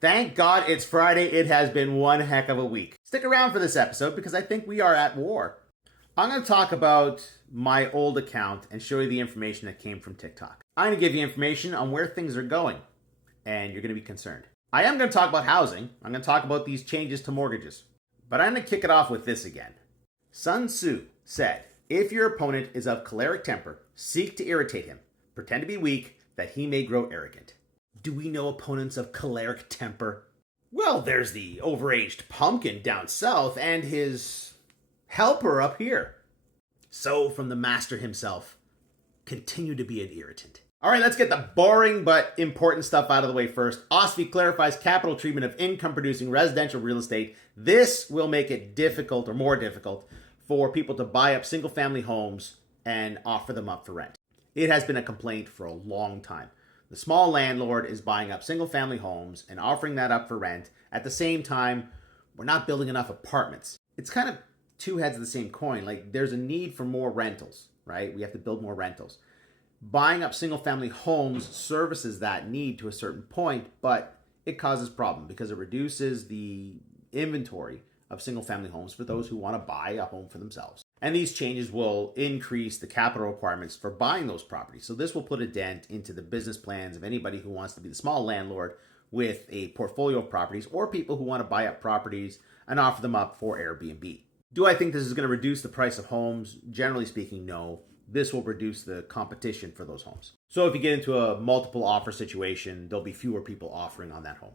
Thank God it's Friday. It has been one heck of a week. Stick around for this episode because I think we are at war. I'm going to talk about my old account and show you the information that came from TikTok. I'm going to give you information on where things are going, and you're going to be concerned. I am going to talk about housing. I'm going to talk about these changes to mortgages. But I'm going to kick it off with this again. Sun Tzu said, if your opponent is of choleric temper, seek to irritate him. Pretend to be weak, that he may grow arrogant. Do we know opponents of choleric temper? Well, there's the overaged pumpkin down south and his helper up here. So, from the master himself, continue to be an irritant. All right, let's get the boring but important stuff out of the way first. OSFI clarifies capital treatment of income-producing residential real estate. This will make it difficult or more difficult for people to buy up single-family homes and offer them up for rent. It has been a complaint for a long time. The small landlord is buying up single-family homes and offering that up for rent. At the same time, we're not building enough apartments. It's kind of two heads of the same coin. Like, there's a need for more rentals, right? We have to build more rentals. Buying up single-family homes services that need to a certain point, but it causes problem because it reduces the inventory of single-family homes for those who want to buy a home for themselves. And these changes will increase the capital requirements for buying those properties. So this will put a dent into the business plans of anybody who wants to be the small landlord with a portfolio of properties, or people who want to buy up properties and offer them up for Airbnb. Do I think this is going to reduce the price of homes? Generally speaking, no. This will reduce the competition for those homes. So if you get into a multiple offer situation, there'll be fewer people offering on that home.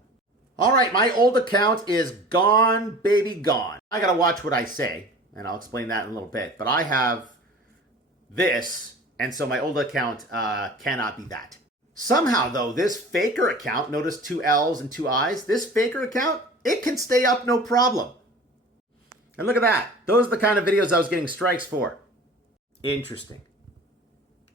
All right, my old account is gone, baby, gone. I got to watch what I say, and I'll explain that in a little bit. But I have this, and so my old account cannot be that. Somehow, though, this faker account, notice 2 L's and 2 I's, this faker account, it can stay up no problem. And look at that. Those are the kind of videos I was getting strikes for. Interesting.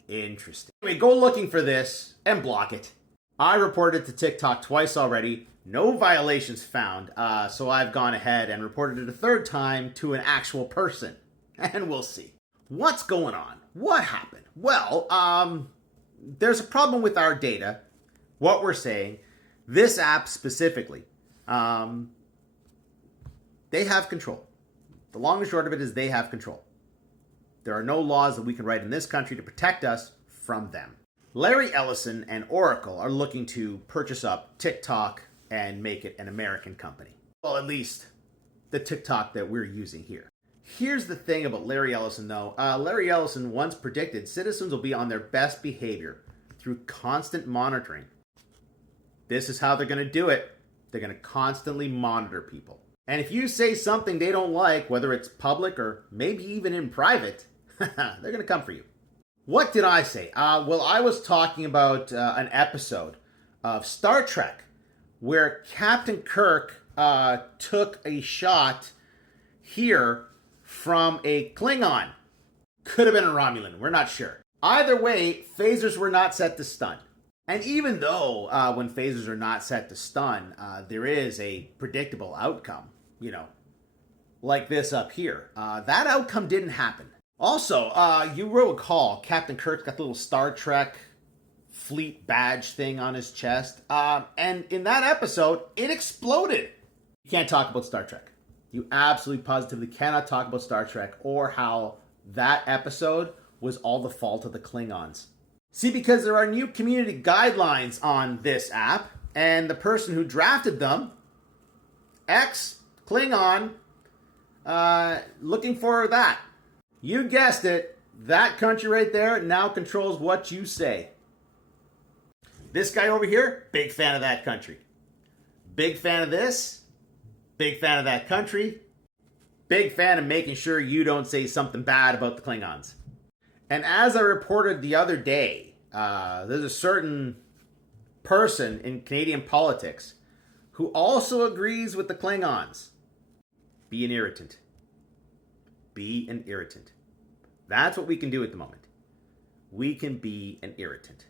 Anyway, go looking for this and block it. I reported it to TikTok twice already. No violations found. So I've gone ahead and reported it a third time to an actual person. And we'll see. What's going on? What happened? Well, there's a problem with our data. What we're saying, this app specifically, they have control. The long and short of it is they have control. There are no laws that we can write in this country to protect us from them. Larry Ellison and Oracle are looking to purchase up TikTok and make it an American company. Well, at least the TikTok that we're using here. Here's the thing about Larry Ellison, though. Larry Ellison once predicted citizens will be on their best behavior through constant monitoring. This is how they're going to do it. They're going to constantly monitor people. And if you say something they don't like, whether it's public or maybe even in private, they're going to come for you. What did I say? Well, I was talking about an episode of Star Trek where Captain Kirk took a shot here from a Klingon. Could have been a Romulan. We're not sure. Either way, phasers were not set to stun. And even though when phasers are not set to stun, there is a predictable outcome, like this up here. That outcome didn't happen. Also, you will recall Captain Kirk's got the little Star Trek fleet badge thing on his chest. And in that episode, it exploded. You can't talk about Star Trek. You absolutely positively cannot talk about Star Trek or how that episode was all the fault of the Klingons. See, because there are new community guidelines on this app, and the person who drafted them, ex-Klingon, looking for that. You guessed it, that country right there now controls what you say. This guy over here, big fan of that country. Big fan of this, big fan of that country, big fan of making sure you don't say something bad about the Klingons. And as I reported the other day, there's a certain person in Canadian politics who also agrees with the Klingons. Be an irritant. Be an irritant. That's what we can do at the moment. We can be an irritant.